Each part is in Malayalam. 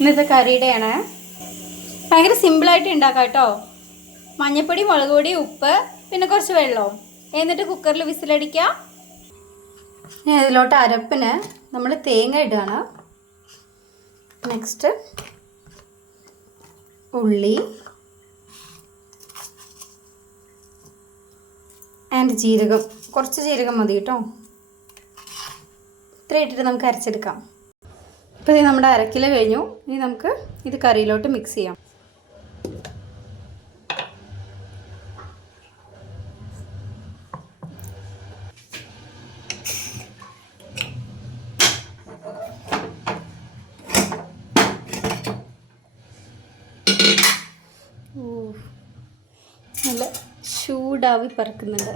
ഇന്നത്തെ കറിയുടെയാണ്. ഭയങ്കര സിമ്പിളായിട്ട് ഉണ്ടാക്കാം കേട്ടോ. മഞ്ഞപ്പൊടി മുളക് പൊടി ഉപ്പ് പിന്നെ കുറച്ച് വെള്ളവും എന്നിട്ട് കുക്കറിൽ വിസിലടിക്കാം ഇനി ഇതിലോട്ട് അരപ്പിന് നമ്മൾ തേങ്ങ ഇടുകയാണ്. നെക്സ്റ്റ് ഉള്ളി ആൻഡ് ജീരകം. കുറച്ച് ജീരകം മതി കേട്ടോ. ഇത്ര ഇട്ടിട്ട് നമുക്ക് അരച്ചെടുക്കാം. ഇപ്പോൾ ഇത് നമ്മുടെ അരക്കില കഴിഞ്ഞു. ഇനി നമുക്ക് ഇത് കറിയിലോട്ട് മിക്സ് ചെയ്യാം. നല്ല ചൂടാവി പറക്കുന്നുണ്ട്.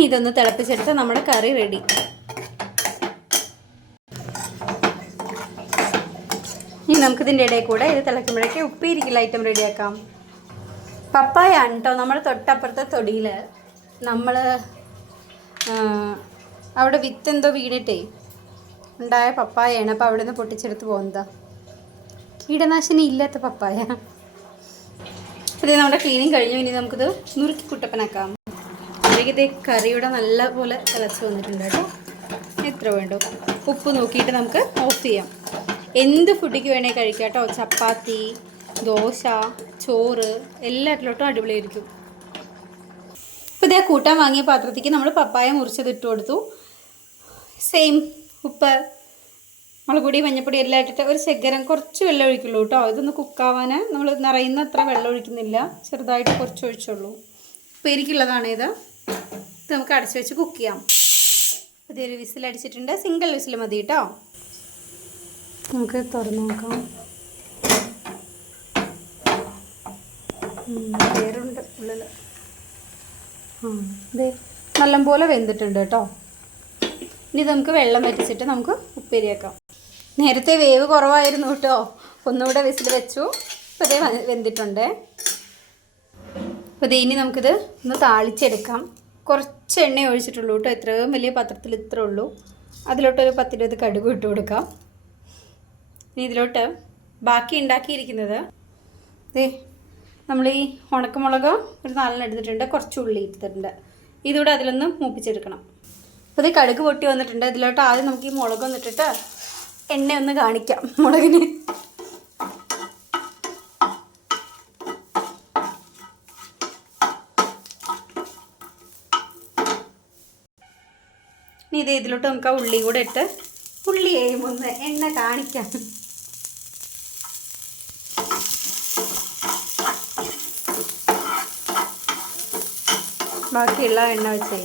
ഇനി ഇതൊന്ന് തിളപ്പിച്ചെടുത്താൽ നമ്മുടെ കറി റെഡി ഇനി നമുക്കിതിന്റെ ഇടയിൽ കൂടെ ഇത് തിളയ്ക്കുമ്പോഴേക്ക് ഉപ്പിരിക്കുള്ള ഐറ്റം റെഡിയാക്കാം പപ്പായ ആണ് കേട്ടോ നമ്മുടെ തൊട്ടപ്പുറത്തെ തൊടിയിൽ നമ്മൾ അവിടെ വിത്ത് എന്തോ വീണിട്ടേ ഉണ്ടായ പപ്പായാണ് അപ്പോൾ അവിടെ നിന്ന് പൊട്ടിച്ചെടുത്ത് പോകുന്നതാ കീടനാശിനി ഇല്ലാത്ത പപ്പായ. ഇത് നമ്മുടെ ക്ലീനിങ് കഴിഞ്ഞു. ഇനി നമുക്കിത് നുറുക്കി കുട്ടപ്പനാക്കാം. അപ്പോഴേക്ക് കറിയുടെ നല്ല പോലെ തിളച്ച് വന്നിട്ടുണ്ട് കേട്ടോ. എത്ര വേണ്ടു? ഉപ്പ് നോക്കിയിട്ട് നമുക്ക് ഓഫ് ചെയ്യാം. എന്ത് ഫുഡിക്ക് വേണേൽ കഴിക്കാം കേട്ടോ. ചപ്പാത്തി ദോശ ചോറ് എല്ലാറ്റിലോട്ടും അടിപൊളിയായിരിക്കും. ഇപ്പം ഇതേ കൂട്ടാൻ വാങ്ങിയ പാത്രത്തേക്ക് നമ്മൾ പപ്പായ മുറിച്ചത് ഇട്ട് കൊടുത്തു. സെയിം ഉപ്പ് മുളക് പൊടി മഞ്ഞപ്പൊടി എല്ലാം ഇട്ടിട്ട് ഒരു ശകരം കുറച്ച് വെള്ളം ഒഴിക്കുള്ളൂ കേട്ടോ. ഇതൊന്ന് കുക്കാവാൻ നമ്മൾ നിറയുന്ന അത്ര വെള്ളം ഒഴിക്കുന്നില്ല. ചെറുതായിട്ട് കുറച്ച് ഒഴിച്ചുള്ളൂ. ഉപ്പേരിക്കുള്ളതാണ് ഇത് നമുക്ക് അടച്ചു വെച്ച് കുക്ക് ചെയ്യാം. ഇതൊരു വിസിൽ അടിച്ചിട്ടുണ്ട് സിംഗിൾ വിസിൽ മതി കേട്ടോ. നമുക്ക് തുറന്ന് നോക്കാം. വേറുണ്ട് ഉള്ളിൽ ആ ഇതേ നല്ലപോലെ വെന്തിട്ടുണ്ട് കേട്ടോ. ഇനി നമുക്ക് വെള്ളം വറ്റിച്ചിട്ട് നമുക്ക് ഉപ്പേരിയാക്കാം. നേരത്തെ വേവ് കുറവായിരുന്നു കേട്ടോ. ഒന്നുകൂടെ വിസിൽ വെച്ചു. ഇപ്പോൾ ഇതേ വെന്തിട്ടുണ്ട്. അപ്പോൾ ഇനി നമുക്കിത് ഒന്ന് താളിച്ചെടുക്കാം. കുറച്ച് എണ്ണ ഒഴിച്ചിട്ടുള്ളൂ കേട്ടോ. ഇത്രയും വലിയ പാത്രത്തിൽ ഇത്ര ഉള്ളൂ. അതിലോട്ടൊരു പത്തിരുപത് കടുക് ഇട്ട് കൊടുക്കാം. ഇനി ഇതിലോട്ട് ബാക്കി ഉണ്ടാക്കിയിരിക്കുന്നത് ദേ നമ്മൾ ഈ ഉണക്കമുളക് ഒരു നാലെണ്ണം എടുത്തിട്ടുണ്ട്. കുറച്ച് ഉള്ളി എടുത്തിട്ടുണ്ട് ഇതുകൂടെ അതിലൊന്ന് മൂപ്പിച്ചെടുക്കണം. അപ്പോൾ ഇത് കടുക് പൊട്ടി വന്നിട്ടുണ്ട്. ഇതിലോട്ട് ആദ്യം നമുക്ക് ഈ മുളകൊന്നിട്ടിട്ട് എണ്ണ ഒന്ന് കാണിക്കാം. മുളകിന്. ഇനി ഇത് ഇതിലോട്ട് നമുക്ക് ആ ഉള്ളി കൂടെ ഇട്ട് ഉള്ളി ഒന്ന് എണ്ണ കാണിക്കാം. ബാക്കിയുള്ള എണ്ണ വെച്ചേ.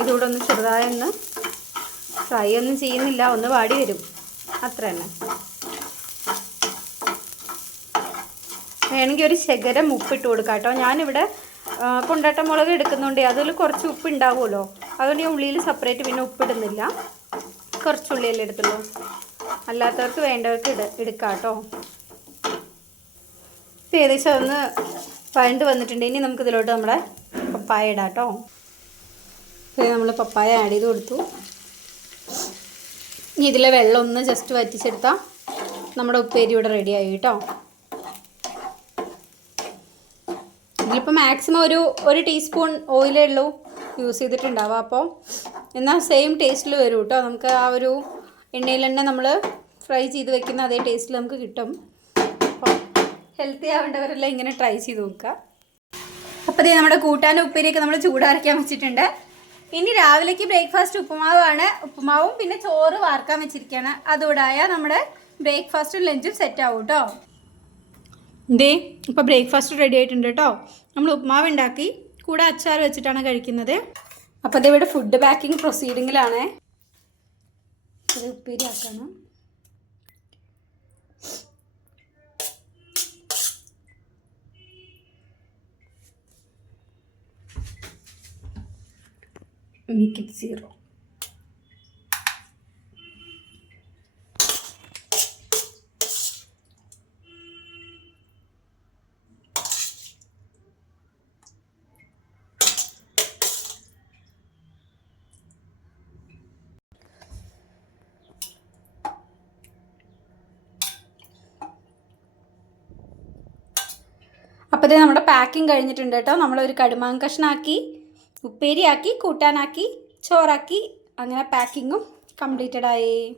ഇതുകൂടെ ഒന്ന് ചെറുതായി ഒന്ന് ഫ്രൈ ഒന്നും ചെയ്യുന്നില്ല ഒന്ന് വാടി വരും. അത്ര തന്നെ. വേണമെങ്കിൽ ഒരു ശകരം ഉപ്പിട്ട് കൊടുക്കാം കേട്ടോ. ഞാനിവിടെ കൊണ്ടാട്ട മുളക് എടുക്കുന്നുണ്ട് അതിൽ കുറച്ച് ഉപ്പ് ഉണ്ടാവുമല്ലോ. അതുകൊണ്ട് ഞാൻ ഉള്ളിയിൽ സെപ്പറേറ്റ് പിന്നെ ഉപ്പിടുന്നില്ല. കുറച്ച് ഉള്ളിയല്ലേ എടുത്തുള്ളൂ അല്ലാത്തവർക്ക് വേണ്ടവർക്ക് ഇട എടുക്കാം കേട്ടോ. ഇപ്പം ഏകദേശം ഒന്ന് വഴണ്ട് വന്നിട്ടുണ്ട്. ഇനി നമുക്ക് ഇതിലോട്ട് നമ്മുടെ പപ്പായ ഇടാം കേട്ടോ. നമ്മൾ പപ്പായ ആഡ് ചെയ്ത് കൊടുത്തു. ഇനി ഇതിലെ വെള്ളം ഒന്ന് ജസ്റ്റ് വറ്റിച്ചെടുത്താൽ നമ്മുടെ ഉപ്പേരി ഇവിടെ റെഡിയായി കേട്ടോ. ഇതിലിപ്പോൾ മാക്സിമം ഒരു ഒരു ടീസ്പൂൺ ഓയിലേ ഉള്ളൂ യൂസ് ചെയ്തിട്ടുണ്ടാവുക. അപ്പോൾ എന്നാൽ സെയിം ടേസ്റ്റിൽ വരും കേട്ടോ നമുക്ക് ആ ഒരു എണ്ണയിൽ തന്നെ നമ്മൾ ഫ്രൈ ചെയ്ത് വെക്കുന്ന അതേ ടേസ്റ്റിൽ നമുക്ക് കിട്ടും. അപ്പോൾ ഹെൽത്തി ആവേണ്ടവരെല്ലാം ഇങ്ങനെ ട്രൈ ചെയ്ത് നോക്കുക. അപ്പോൾ ദേ നമ്മുടെ കൂട്ടാനും ഉപ്പേരിയൊക്കെ നമ്മൾ ചൂടാറിക്കാൻ വെച്ചിട്ടുണ്ട്. ഇനി രാവിലേക്ക് ബ്രേക്ക്ഫാസ്റ്റ് ഉപ്പുമാവാണ്. ഉപ്പുമാവും പിന്നെ ചോറ് വാർക്കാൻ വെച്ചിരിക്കുകയാണ് അതോടായ നമ്മുടെ ബ്രേക്ക്ഫാസ്റ്റും ലഞ്ചും സെറ്റ് ആവും കേട്ടോ ദേ ഇപ്പോൾ ബ്രേക്ക്ഫാസ്റ്റ് റെഡി ആയിട്ടുണ്ട് കേട്ടോ നമ്മൾ ഉപ്മാവ് ഉണ്ടാക്കി കൂടെ അച്ചാർ വെച്ചിട്ടാണ് കഴിക്കുന്നത്. അപ്പോൾ ദേ ഇവിടെ ഫുഡ് പാക്കിംഗ് പ്രൊസീഡിങ്ങിലാണ് ഇത് ഉപ്പേരി ആക്കണം. Make zero. അപ്പോൾ ഇതേ നമ്മുടെ പാക്കിംഗ് കഴിഞ്ഞിട്ടുണ്ട് കേട്ടോ. നമ്മളൊരു കടുമാൻ കഷ്ണാക്കി ഉപ്പേരിയാക്കി കൂട്ടാനാക്കി ചോറാക്കി അങ്ങനെ പാക്കിങ്ങും കംപ്ലീറ്റഡ് ആയി.